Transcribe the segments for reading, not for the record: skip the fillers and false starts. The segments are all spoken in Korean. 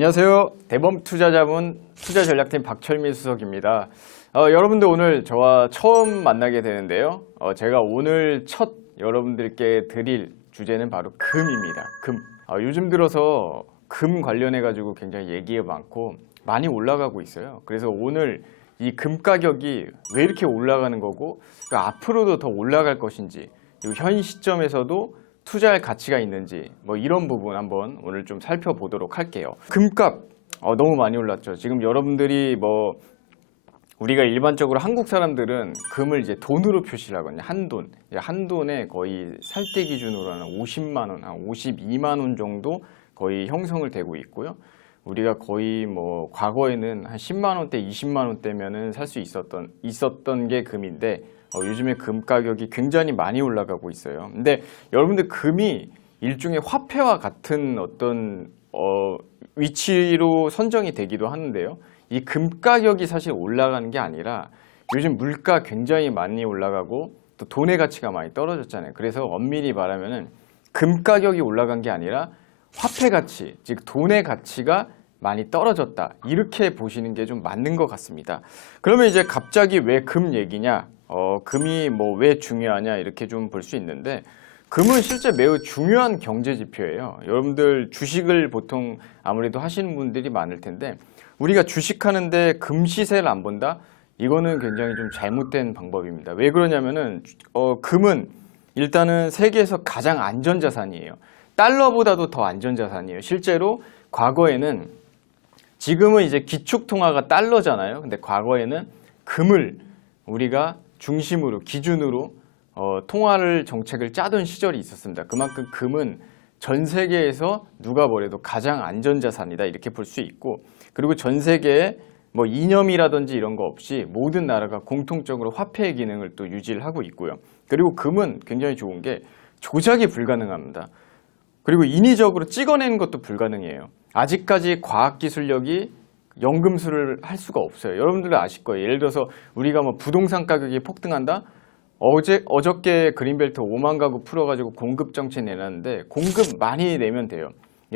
안녕하세요. 대범투자자문 투자전략팀 박철민 수석입니다. 여러분들 오늘 저와 처음 만나게 되는데요. 제가 오늘 첫 여러분들께 드릴 주제는 바로 금입니다. 금. 요즘 들어서 금 관련해 가지고 굉장히 얘기가 많고 많이 올라가고 있어요. 그래서 오늘 이 금 가격이 왜 이렇게 올라가는 거고 앞으로도 더 올라갈 것인지, 그리고 현 시점에서도 투자할 가치가 있는지, 뭐 이런 부분 한번 오늘 좀 살펴보도록 할게요. 금값 너무 많이 올랐죠. 지금 여러분들이 우리가 일반적으로 한국 사람들은 금을 이제 돈으로 표시를 하거든요. 한돈. 한돈에 거의 살 때 기준으로 한 50만 원, 한 52만 원 정도 거의 형성을 되고 있고요. 우리가 거의 과거에는 한 10만 원대, 20만 원대면은 살 수 있었던 게 금인데, 요즘에 금 가격이 굉장히 많이 올라가고 있어요. 근데 여러분들 금이 일종의 화폐와 같은 어떤 위치로 선정이 되기도 하는데요. 이 금 가격이 사실 올라가는 게 아니라 요즘 물가 굉장히 많이 올라가고 또 돈의 가치가 많이 떨어졌잖아요. 그래서 엄밀히 말하면은 금 가격이 올라간 게 아니라 화폐 가치, 즉 돈의 가치가 많이 떨어졌다, 이렇게 보시는 게 좀 맞는 것 같습니다. 그러면 이제 갑자기 왜 금 얘기냐, 금이 왜 중요하냐, 이렇게 좀 볼 수 있는데, 금은 실제 매우 중요한 경제 지표예요. 여러분들 주식을 보통 아무래도 하시는 분들이 많을 텐데, 우리가 주식하는데 금 시세를 안 본다? 이거는 굉장히 좀 잘못된 방법입니다. 왜 그러냐면은 금은 일단은 세계에서 가장 안전 자산이에요. 달러보다도 더 안전 자산이에요. 실제로 과거에는, 지금은 이제 기축통화가 달러잖아요. 근데 과거에는 금을 우리가 중심으로, 기준으로 통화를 정책을 짜던 시절이 있었습니다. 그만큼 금은 전 세계에서 누가 뭐래도 가장 안전자산이다, 이렇게 볼 수 있고, 그리고 전 세계에 이념이라든지 이런 거 없이 모든 나라가 공통적으로 화폐의 기능을 또 유지를 하고 있고요. 그리고 금은 굉장히 좋은 게 조작이 불가능합니다. 그리고 인위적으로 찍어내는 것도 불가능해요. 아직까지 과학기술력이 연금술을 할 수가 없어요. 여러분들도 아실 거예요. 예를 들어서 우리가 부동산 가격이 폭등한다? 어저께 그린벨트 5만 가구 풀어가지고 공급 정책 내놨는데, 공급 많이 내면 돼요.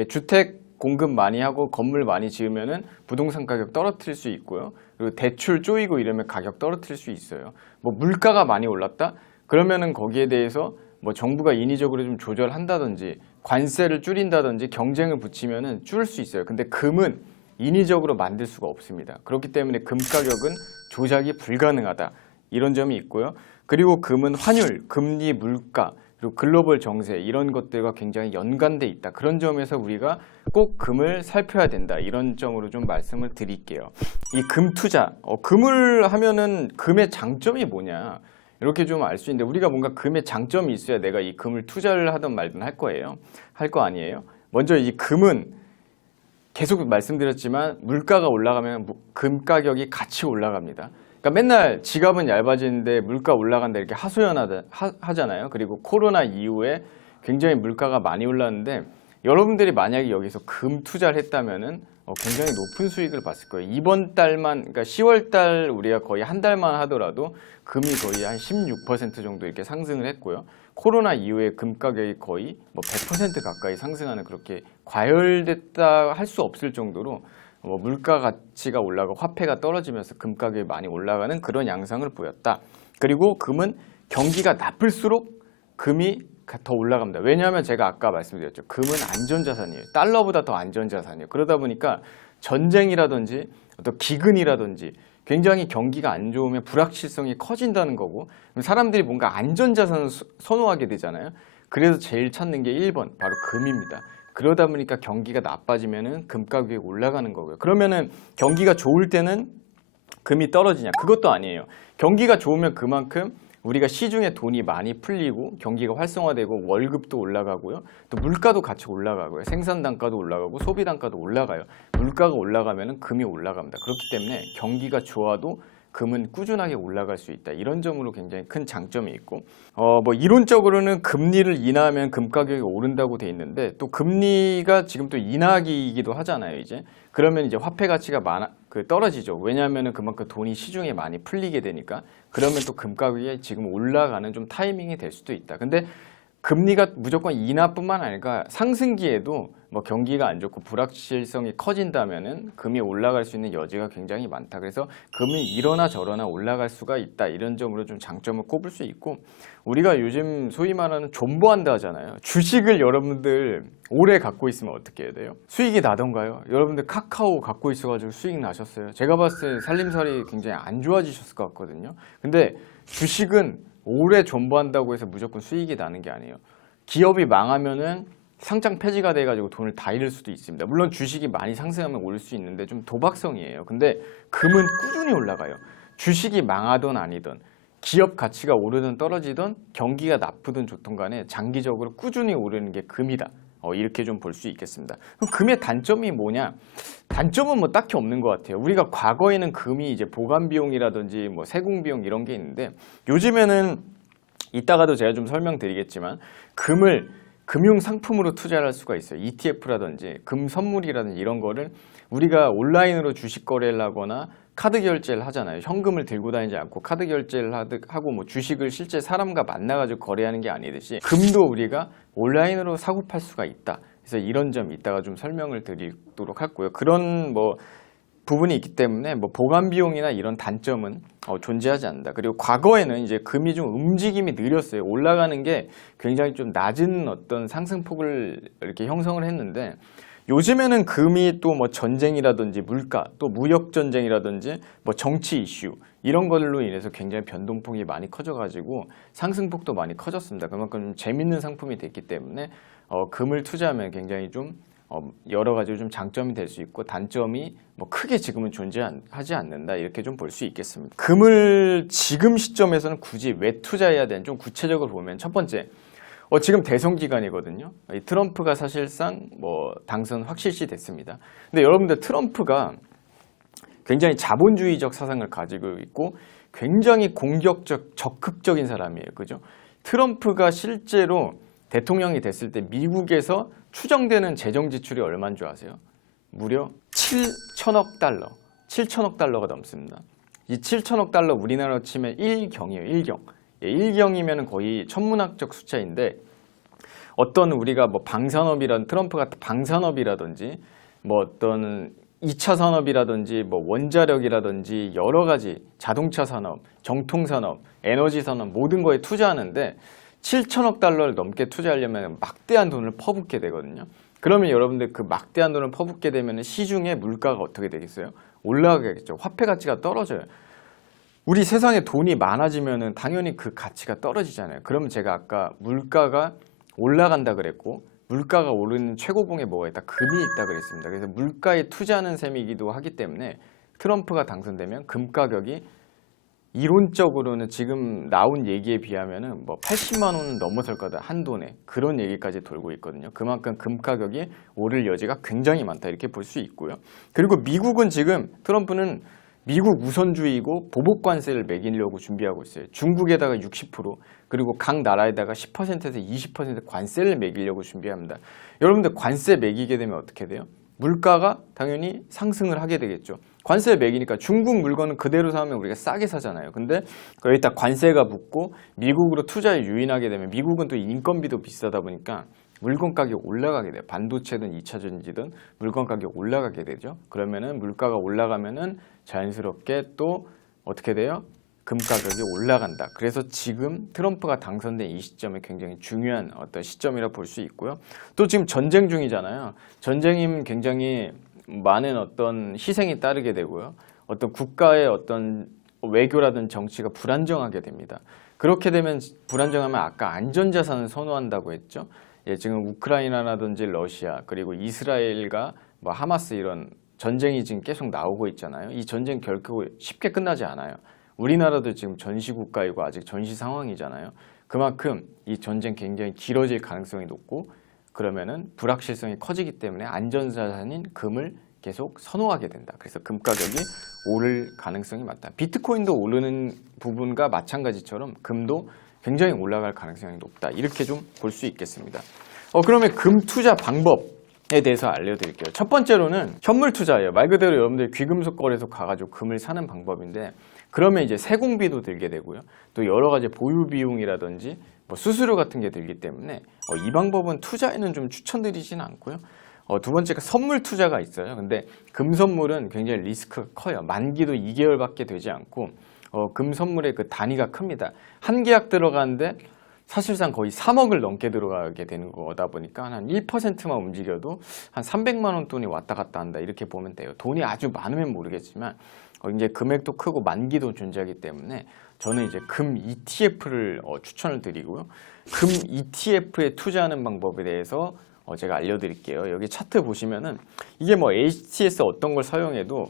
주택 공급 많이 하고 건물 많이 지으면은 부동산 가격 떨어뜨릴 수 있고요. 그리고 대출 쪼이고 이러면 가격 떨어뜨릴 수 있어요. 물가가 많이 올랐다? 그러면은 거기에 대해서 정부가 인위적으로 좀 조절한다든지 관세를 줄인다든지 경쟁을 붙이면은 줄일 수 있어요. 근데 금은 인위적으로 만들 수가 없습니다. 그렇기 때문에 금 가격은 조작이 불가능하다, 이런 점이 있고요. 그리고 금은 환율, 금리, 물가, 그리고 글로벌 정세, 이런 것들과 굉장히 연관돼 있다. 그런 점에서 우리가 꼭 금을 살펴야 된다, 이런 점으로 좀 말씀을 드릴게요. 이 금 투자, 금을 하면은 금의 장점이 뭐냐, 이렇게 좀 알 수 있는데, 우리가 뭔가 금의 장점이 있어야 내가 이 금을 투자를 하든 말든 할 거예요. 할 거 아니에요. 먼저 이 금은 계속 말씀드렸지만 물가가 올라가면 금 가격이 같이 올라갑니다. 그러니까 맨날 지갑은 얇아지는데 물가 올라간다, 이렇게 하잖아요. 그리고 코로나 이후에 굉장히 물가가 많이 올랐는데, 여러분들이 만약에 여기서 금 투자를 했다면은 굉장히 높은 수익을 봤을 거예요. 이번 달만, 그러니까 10월 달 우리가 거의 한 달만 하더라도 금이 거의 한 16% 정도 이렇게 상승을 했고요. 코로나 이후에 금 가격이 거의 100% 가까이 상승하는, 그렇게 과열됐다 할 수 없을 정도로 물가 가치가 올라가고 화폐가 떨어지면서 금 가격이 많이 올라가는 그런 양상을 보였다. 그리고 금은 경기가 나쁠수록 금이 더 올라갑니다. 왜냐하면 제가 아까 말씀드렸죠. 금은 안전자산이에요. 달러보다 더 안전자산이에요. 그러다 보니까 전쟁이라든지 어떤 기근이라든지 굉장히 경기가 안 좋으면 불확실성이 커진다는 거고, 사람들이 뭔가 안전자산을 선호하게 되잖아요. 그래서 제일 찾는 게 1번, 바로 금입니다. 그러다 보니까 경기가 나빠지면은 금 가격이 올라가는 거고요. 그러면은 경기가 좋을 때는 금이 떨어지냐? 그것도 아니에요. 경기가 좋으면 그만큼 우리가 시중에 돈이 많이 풀리고 경기가 활성화되고 월급도 올라가고요. 또 물가도 같이 올라가고요. 생산 단가도 올라가고 소비 단가도 올라가요. 물가가 올라가면은 금이 올라갑니다. 그렇기 때문에 경기가 좋아도 금은 꾸준하게 올라갈 수 있다. 이런 점으로 굉장히 큰 장점이 있고, 이론적으로는 금리를 인하하면 금 가격이 오른다고 돼 있는데, 또 금리가 지금 또 인하기이기도 하잖아요, 이제. 그러면 이제 화폐 가치가 떨어지죠. 왜냐하면 그만큼 돈이 시중에 많이 풀리게 되니까. 그러면 또 금 가격이 지금 올라가는 좀 타이밍이 될 수도 있다. 근데 금리가 무조건 인하뿐만 아니라 상승기에도 뭐 경기가 안 좋고 불확실성이 커진다면은 금이 올라갈 수 있는 여지가 굉장히 많다. 그래서 금이 이러나 저러나 올라갈 수가 있다. 이런 점으로 좀 장점을 꼽을 수 있고, 우리가 요즘 소위 말하는 존버한다 하잖아요. 주식을 여러분들 오래 갖고 있으면 어떻게 해야 돼요? 수익이 나던가요? 여러분들 카카오 갖고 있어가지고 수익 나셨어요? 제가 봤을 때 살림살이 굉장히 안 좋아지셨을 것 같거든요. 근데 주식은 오래 존버한다고 해서 무조건 수익이 나는 게 아니에요. 기업이 망하면은 상장 폐지가 돼가지고 돈을 다 잃을 수도 있습니다. 물론 주식이 많이 상승하면 오를 수 있는데 좀 도박성이에요. 근데 금은 꾸준히 올라가요. 주식이 망하든 아니든 기업 가치가 오르든 떨어지든 경기가 나쁘든 좋든 간에 장기적으로 꾸준히 오르는 게 금이다. 이렇게 좀 볼 수 있겠습니다. 그럼 금의 단점이 뭐냐? 단점은 뭐 딱히 없는 것 같아요. 우리가 과거에는 금이 이제 보관 비용이라든지 뭐 세공 비용 이런 게 있는데, 요즘에는 이따가도 제가 좀 설명드리겠지만 금을 금융 상품으로 투자를 할 수가 있어요. ETF라든지 금 선물이라든지 이런 거를 우리가 온라인으로 주식 거래를 하거나 카드 결제를 하잖아요. 현금을 들고 다니지 않고 카드 결제를 하고 뭐 주식을 실제 사람과 만나가지고 거래하는 게 아니듯이 금도 우리가 온라인으로 사고 팔 수가 있다. 그래서 이런 점 이따가 좀 설명을 드리도록 하고요. 그런 뭐 부분이 있기 때문에 뭐 보관 비용이나 이런 단점은 존재하지 않는다. 그리고 과거에는 이제 금이 좀 움직임이 느렸어요. 올라가는 게 굉장히 좀 낮은 어떤 상승폭을 이렇게 형성을 했는데, 요즘에는 금이 또 뭐 전쟁이라든지 물가, 또 무역 전쟁이라든지 뭐 정치 이슈 이런 걸로 인해서 굉장히 변동폭이 많이 커져가지고 상승폭도 많이 커졌습니다. 그만큼 좀 재밌는 상품이 됐기 때문에 금을 투자하면 굉장히 좀 여러 가지로 좀 장점이 될 수 있고, 단점이 뭐 크게 지금은 존재하지 않는다. 이렇게 좀 볼 수 있겠습니다. 금을 지금 시점에서는 굳이 왜 투자해야 되는, 좀 구체적으로 보면 첫 번째, 지금 대선 기간이거든요. 이 트럼프가 사실상 뭐 당선 확실시 됐습니다. 근데 여러분들 트럼프가 굉장히 자본주의적 사상을 가지고 있고 굉장히 공격적, 적극적인 사람이에요. 그죠? 트럼프가 실제로 대통령이 됐을 때 미국에서 추정되는 재정 지출이 얼마인 줄 아세요? 무려 7천억 달러. 7천억 달러가 넘습니다. 이 7천억 달러 우리나라로 치면 1경이에요. 1경. 1경이면 거의 천문학적 숫자인데, 어떤 우리가 뭐 방산업이라든 트럼프 같은 방산업이라든지 뭐 어떤 2차 산업이라든지 뭐 원자력이라든지 여러 가지 자동차 산업, 정통 산업, 에너지 산업 모든 거에 투자하는데 7천억 달러를 넘게 투자하려면 막대한 돈을 퍼붓게 되거든요. 그러면 여러분들 그 막대한 돈을 퍼붓게 되면 시중에 물가가 어떻게 되겠어요? 올라가겠죠. 화폐 가치가 떨어져요. 우리 세상에 돈이 많아지면 당연히 그 가치가 떨어지잖아요. 그러면 제가 아까 물가가 올라간다 그랬고, 물가가 오르는 최고봉에 뭐가 있다? 금이 있다 그랬습니다. 그래서 물가에 투자하는 셈이기도 하기 때문에 트럼프가 당선되면 금 가격이 이론적으로는 지금 나온 얘기에 비하면은 뭐 80만 원은 넘어설 거다, 한 돈에. 그런 얘기까지 돌고 있거든요. 그만큼 금 가격이 오를 여지가 굉장히 많다, 이렇게 볼 수 있고요. 그리고 미국은 지금 트럼프는 미국 우선주의고 보복 관세를 매기려고 준비하고 있어요. 중국에다가 60%, 그리고 각 나라에다가 10%에서 20% 관세를 매기려고 준비합니다. 여러분들 관세 매기게 되면 어떻게 돼요? 물가가 당연히 상승을 하게 되겠죠. 관세 매기니까 중국 물건은 그대로 사면 우리가 싸게 사잖아요. 근데 여기다 관세가 붙고 미국으로 투자에 유인하게 되면, 미국은 또 인건비도 비싸다 보니까 물건 가격이 올라가게 돼요. 반도체든 2차 전지든 물건 가격이 올라가게 되죠. 그러면은 물가가 올라가면은 자연스럽게 또 어떻게 돼요? 금 가격이 올라간다. 그래서 지금 트럼프가 당선된 이 시점이 굉장히 중요한 어떤 시점이라 볼 수 있고요. 또 지금 전쟁 중이잖아요. 전쟁이면 굉장히 많은 어떤 희생이 따르게 되고요. 어떤 국가의 어떤 외교라든 정치가 불안정하게 됩니다. 그렇게 되면 불안정하면 아까 안전자산을 선호한다고 했죠. 지금 우크라이나라든지 러시아, 그리고 이스라엘과 뭐 하마스 이런 전쟁이 지금 계속 나오고 있잖아요. 이 전쟁 결코 쉽게 끝나지 않아요. 우리나라도 지금 전시국가이고 아직 전시 상황이잖아요. 그만큼 이 전쟁 굉장히 길어질 가능성이 높고, 그러면은 불확실성이 커지기 때문에 안전자산인 금을 계속 선호하게 된다. 그래서 금 가격이 오를 가능성이 많다. 비트코인도 오르는 부분과 마찬가지처럼 금도 굉장히 올라갈 가능성이 높다. 이렇게 좀 볼 수 있겠습니다. 그러면 금 투자 방법에 대해서 알려드릴게요. 첫 번째로는 현물 투자예요. 말 그대로 여러분들 귀금속 거래소 가가지고 금을 사는 방법인데, 그러면 이제 세공비도 들게 되고요. 또 여러 가지 보유 비용이라든지 뭐 수수료 같은 게 들기 때문에 이 방법은 투자에는 좀 추천드리지는 않고요. 두 번째가 선물 투자가 있어요. 근데 금 선물은 굉장히 리스크가 커요. 만기도 2개월밖에 되지 않고 금 선물의 그 단위가 큽니다. 한 계약 들어가는데 사실상 거의 3억을 넘게 들어가게 되는 거다 보니까 한 1%만 움직여도 한 300만 원 돈이 왔다 갔다 한다 이렇게 보면 돼요. 돈이 아주 많으면 모르겠지만 이제 금액도 크고 만기도 존재하기 때문에 저는 이제 금 ETF를 추천을 드리고요. 금 ETF에 투자하는 방법에 대해서 제가 알려드릴게요. 여기 차트 보시면은 이게 뭐 HTS 어떤 걸 사용해도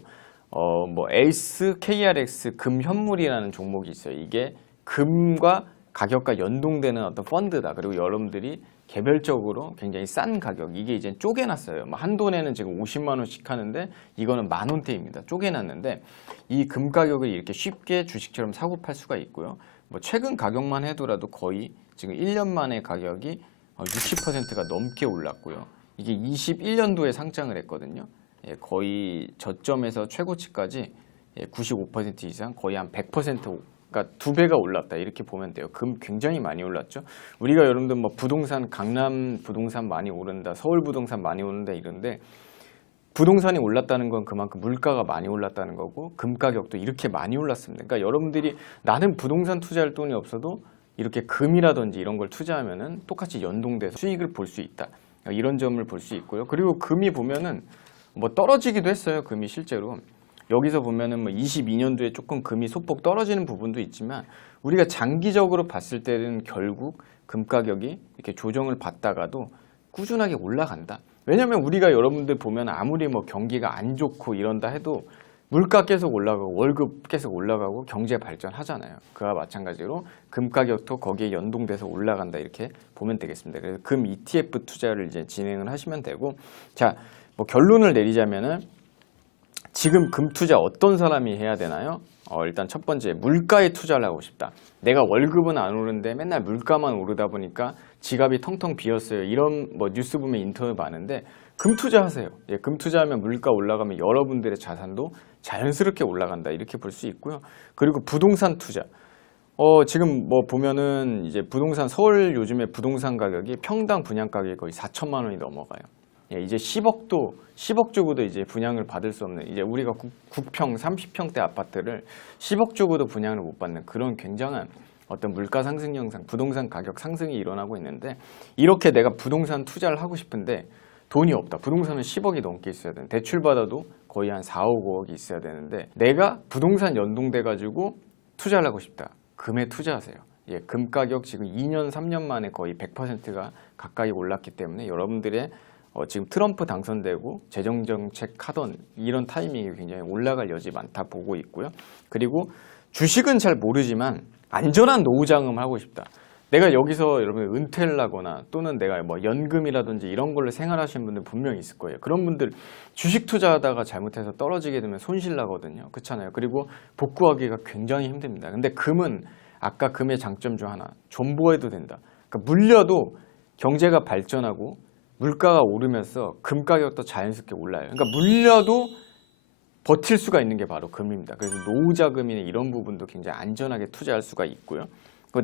뭐 ACE, KRX, 금 현물이라는 종목이 있어요. 이게 금과 가격과 연동되는 어떤 펀드다. 그리고 여러분들이 개별적으로 굉장히 싼 가격, 이게 이제 쪼개놨어요. 뭐 한돈에는 지금 50만 원씩 하는데 이거는 만 원대입니다. 쪼개놨는데 이 금 가격을 이렇게 쉽게 주식처럼 사고 팔 수가 있고요. 뭐 최근 가격만 해도라도 거의 지금 1년 만에 가격이 60%가 넘게 올랐고요. 이게 21년도에 상장을 했거든요. 거의 저점에서 최고치까지 95% 이상, 거의 한 100%, 그러니까 2배가 올랐다 이렇게 보면 돼요. 금 굉장히 많이 올랐죠. 우리가 여러분들 뭐 부동산, 강남 부동산 많이 오른다, 서울 부동산 많이 오른다 이런데 부동산이 올랐다는 건 그만큼 물가가 많이 올랐다는 거고 금 가격도 이렇게 많이 올랐습니다. 그러니까 여러분들이 나는 부동산 투자할 돈이 없어도 이렇게 금이라든지 이런 걸 투자하면은 똑같이 연동돼서 수익을 볼 수 있다. 이런 점을 볼 수 있고요. 그리고 금이 보면은 뭐 떨어지기도 했어요. 금이 실제로. 여기서 보면은 뭐 22년도에 조금 금이 소폭 떨어지는 부분도 있지만 우리가 장기적으로 봤을 때는 결국 금 가격이 이렇게 조정을 받다가도 꾸준하게 올라간다. 왜냐면 우리가 여러분들 보면 아무리 뭐 경기가 안 좋고 이런다 해도 물가 계속 올라가고 월급 계속 올라가고 경제 발전하잖아요. 그와 마찬가지로 금 가격도 거기에 연동돼서 올라간다 이렇게 보면 되겠습니다. 그래서 금 ETF 투자를 이제 진행을 하시면 되고, 자, 뭐 결론을 내리자면은 지금 금 투자 어떤 사람이 해야 되나요? 일단 첫 번째, 물가에 투자를 하고 싶다. 내가 월급은 안 오르는데 맨날 물가만 오르다 보니까 지갑이 텅텅 비었어요. 이런 뭐 뉴스 보면 인터뷰 많은데 금 투자하세요. 금 투자하면 물가 올라가면 여러분들의 자산도 자연스럽게 올라간다 이렇게 볼 수 있고요. 그리고 부동산 투자. 지금 뭐 보면은 이제 부동산 서울 요즘에 부동산 가격이 평당 분양 가격이 거의 4천만 원이 넘어가요. 이제 10억 주고도 이제 분양을 받을 수 없는, 이제 우리가 9평, 30평대 아파트를 10억 주고도 분양을 못 받는 그런 굉장한 어떤 물가 상승 현상, 부동산 가격 상승이 일어나고 있는데, 이렇게 내가 부동산 투자를 하고 싶은데 돈이 없다. 부동산은 10억이 넘게 있어야 되는, 대출 받아도 거의 한 4억, 5억이 있어야 되는데 내가 부동산 연동돼 가지고 투자를 하고 싶다. 금에 투자하세요. 금 가격 지금 2년, 3년 만에 거의 100%가 가까이 올랐기 때문에 여러분들의 지금 트럼프 당선되고 재정정책 하던 이런 타이밍이 굉장히 올라갈 여지 많다 보고 있고요. 그리고 주식은 잘 모르지만 안전한 노후 자금을 하고 싶다. 내가 여기서 여러분 은퇴를 하거나 또는 내가 뭐 연금이라든지 이런 걸로 생활하시는 분들 분명히 있을 거예요. 그런 분들 주식 투자하다가 잘못해서 떨어지게 되면 손실 나거든요. 그렇잖아요. 그리고 복구하기가 굉장히 힘듭니다. 근데 금은 아까 금의 장점 중 하나, 존버해도 된다. 그러니까 물려도 경제가 발전하고 물가가 오르면서 금 가격도 자연스럽게 올라요. 그러니까 물려도 버틸 수가 있는 게 바로 금입니다. 그래서 노후 자금이나 이런 부분도 굉장히 안전하게 투자할 수가 있고요.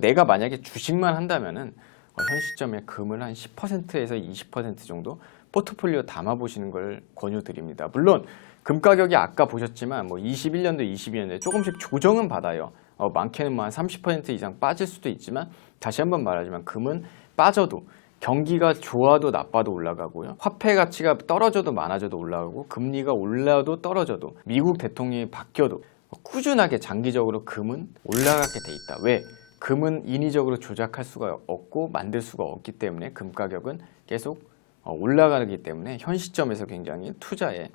내가 만약에 주식만 한다면은 현 시점에 금을 한 10%에서 20% 정도 포트폴리오 담아 보시는 걸 권유드립니다. 물론 금 가격이 아까 보셨지만 뭐 21년도, 22년도에 조금씩 조정은 받아요. 많게는 뭐 한 30% 이상 빠질 수도 있지만, 다시 한번 말하지만 금은 빠져도 경기가 좋아도 나빠도 올라가고요. 화폐 가치가 떨어져도 많아져도 올라가고, 금리가 올라도 떨어져도, 미국 대통령이 바뀌어도 꾸준하게 장기적으로 금은 올라가게 돼 있다. 왜? 금은 인위적으로 조작할 수가 없고 만들 수가 없기 때문에 금 가격은 계속 올라가기 때문에 현 시점에서 굉장히 투자에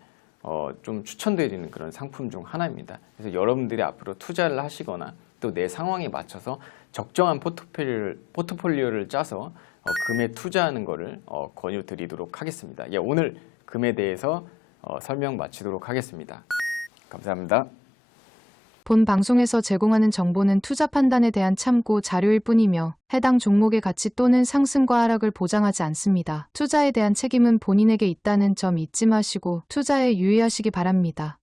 좀 추천드리는 그런 상품 중 하나입니다. 그래서 여러분들이 앞으로 투자를 하시거나 또 내 상황에 맞춰서 적정한 포트폴리오를 짜서 금에 투자하는 것을 권유드리도록 하겠습니다. 오늘 금에 대해서 설명 마치도록 하겠습니다. 감사합니다. 본 방송에서 제공하는 정보는 투자 판단에 대한 참고 자료일 뿐이며 해당 종목의 가치 또는 상승과 하락을 보장하지 않습니다. 투자에 대한 책임은 본인에게 있다는 점 잊지 마시고 투자에 유의하시기 바랍니다.